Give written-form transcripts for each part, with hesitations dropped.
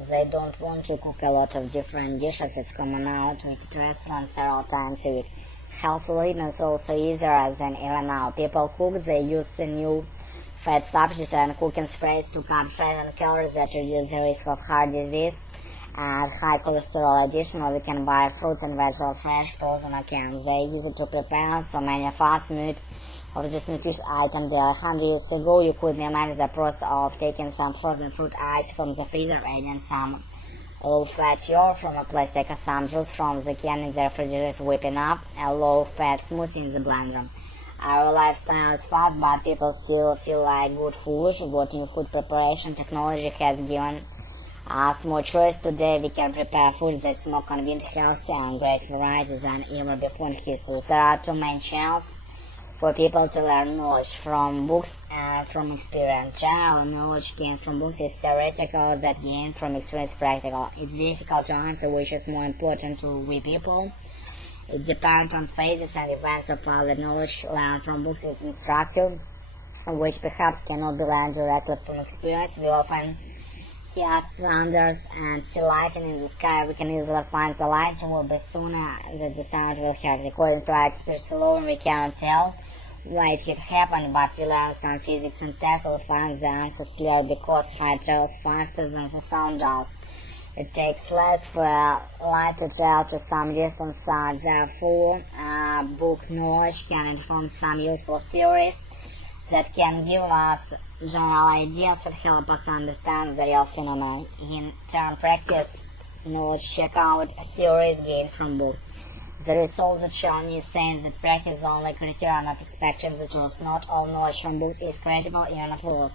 They don't want to cook a lot of different dishes. It's common now to eat at restaurants several times a week. Health eating is also easier than ever now. People cook, they use the new fat substitutes and cooking sprays to cut fat and calories that reduce the risk of heart disease and high cholesterol. Additionally, we can buy fruits and vegetables fresh, frozen or canned. They're easy to prepare, so many fast meat of this nutritious item. 100 years ago, you could imagine the process of taking some frozen fruit ice from the freezer, adding some low-fat yogurt from a plastic, some juice from the can in the refrigerator, whipping up a low-fat smoothie in the blender. Our lifestyle is fast, but people still feel like good food. What new food preparation technology has given us more choice. Today we can prepare food that's more convenient, healthy, and great variety than ever before in history. There are two main channels for people to learn knowledge: from books and from experience. General knowledge gained from books is theoretical, that gained from experience practical. It's difficult to answer which is more important to we people. It depends on phases and events of our knowledge. Learned from books is instructive, which perhaps cannot be learned directly from experience. We often hear thunders and see lightning in the sky. We can easily find the light will be sooner than the sound will hurt. According to our experience alone, we cannot tell why it had happened, but we learn some physics and tests will find the answers clear because light travels faster than the sound does. It takes less for light to travel to some distance, therefore book knowledge can inform some useful theories that can give us general ideas and help us understand the real phenomena. In turn, practice knowledge, check out theories gained from books. There is also Chinese saying that practice is the only criterion of expecting the truth. Not all knowledge from books is credible, even false.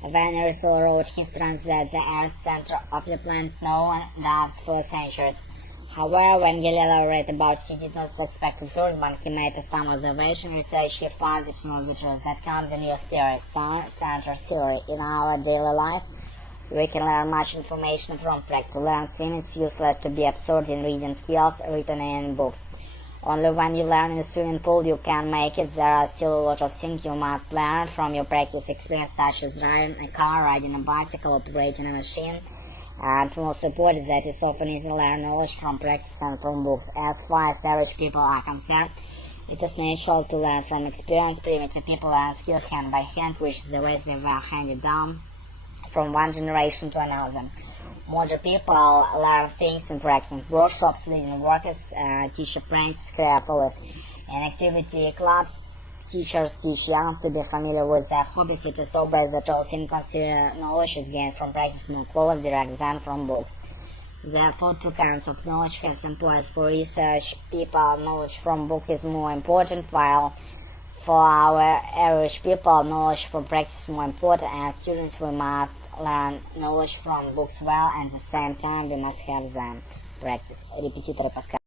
When Aristotle wrote his trance that the Earth's center of the planet, no one doubts for centuries. However, when Galileo read about he did not expect the truth, but he made some observation research, he found it's not the truth. That comes in new theory, standard theory. In our daily life, we can learn much information from practice. To learn swimming, it's useless to be absorbed in reading skills written in books. Only when you learn in a swimming pool you can make it. There are still a lot of things you must learn from your practice experience, such as driving a car, riding a bicycle, operating a machine. And most important, that is often easy to learn knowledge from practice and from books. As far as average people are concerned, it is natural to learn from experience. Primitive people learn skill hand by hand, which is the way they were handed down from one generation to another. Modern people learn things in practice. Workshops, leading workers teach apprentices carefully. In activity clubs, teachers teach young to be familiar with their hobbies. It is obvious that all things considered knowledge is gained from practice more close direct than from books. Therefore, two kinds of knowledge have employed. For research people, knowledge from book is more important, while for our average people, knowledge from practice is more important. As students, we must learn knowledge from books well, and at the same time we must have them practice. Репетиторы по Скайпу.